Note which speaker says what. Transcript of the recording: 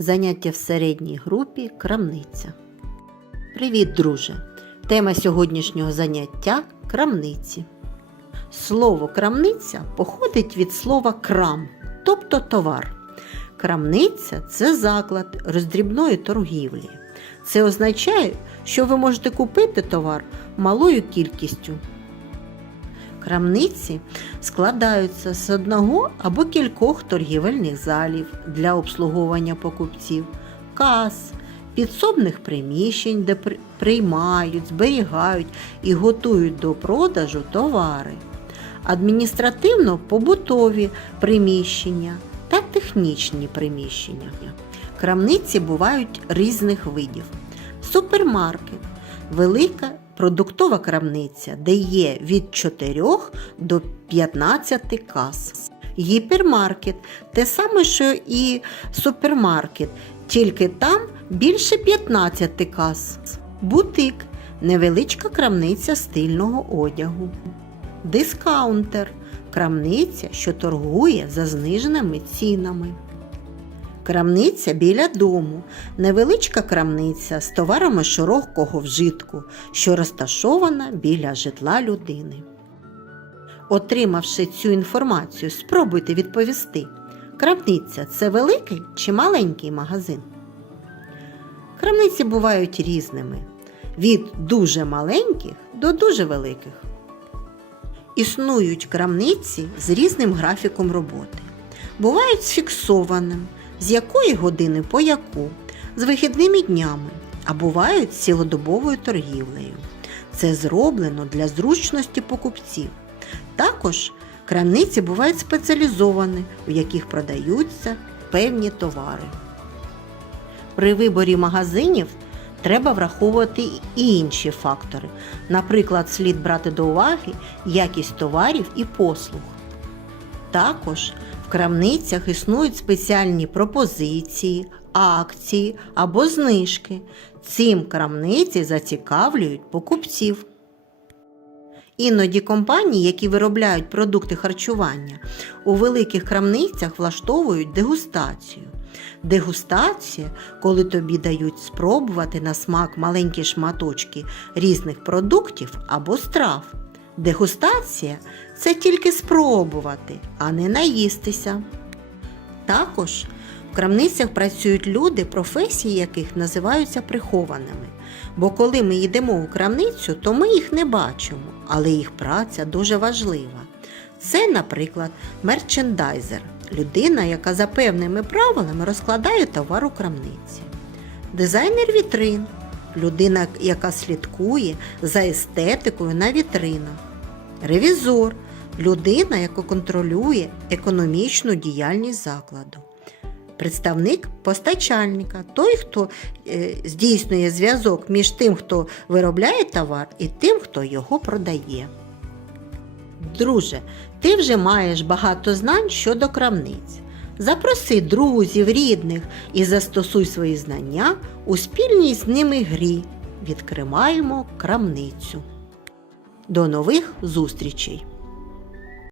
Speaker 1: Заняття в середній групі крамниця. Привіт, друже! Тема сьогоднішнього заняття крамниці. Слово крамниця походить від слова крам, тобто товар. Крамниця це заклад роздрібної торгівлі. Це означає, що ви можете купити товар малою кількістю. Крамниці складаються з одного або кількох торгівельних залів для обслуговування покупців, кас, підсобних приміщень, де приймають, зберігають і готують до продажу товари, адміністративно-побутові приміщення та технічні приміщення. Крамниці бувають різних видів. Супермаркет велика продуктова крамниця, де є від 4 до 15 кас. Гіпермаркет те саме, що і супермаркет, тільки там більше 15 кас. Бутик невеличка крамниця стильного одягу. Дискаунтер крамниця, що торгує за зниженими цінами. Крамниця біля дому невеличка крамниця з товарами широкого вжитку, що розташована біля житла людини. Отримавши цю інформацію, спробуйте відповісти. Крамниця це великий чи маленький магазин? Крамниці бувають різними від дуже маленьких до дуже великих. Існують крамниці з різним графіком роботи. Бувають з фіксованим, з якої години по яку, з вихідними днями, а бувають з цілодобовою торгівлею. Це зроблено для зручності покупців. Також крамниці бувають спеціалізовані, у яких продаються певні товари. При виборі магазинів треба враховувати і інші фактори. Наприклад, слід брати до уваги якість товарів і послуг. Також в крамницях існують спеціальні пропозиції, акції або знижки. Цим крамниці зацікавлюють покупців. Іноді компанії, які виробляють продукти харчування, у великих крамницях влаштовують дегустацію. Дегустація, коли тобі дають спробувати на смак маленькі шматочки різних продуктів або страв. Дегустація це тільки спробувати, а не наїстися. Також в крамницях працюють люди, професії яких називаються прихованими. Бо коли ми йдемо у крамницю, то ми їх не бачимо, але їх праця дуже важлива. Це, наприклад, мерчендайзер людина, яка за певними правилами розкладає товар у крамниці. Дизайнер вітрин людина, яка слідкує за естетикою на вітринах. Ревізор людина, яка контролює економічну діяльність закладу. Представник постачальника той, хто е, здійснює зв'язок між тим, хто виробляє товар, і тим, хто його продає. Друже, ти вже маєш багато знань щодо крамниць. Запроси друзів, рідних і застосуй свої знання у спільній з ними грі. Відкриваємо крамницю. До нових зустрічей!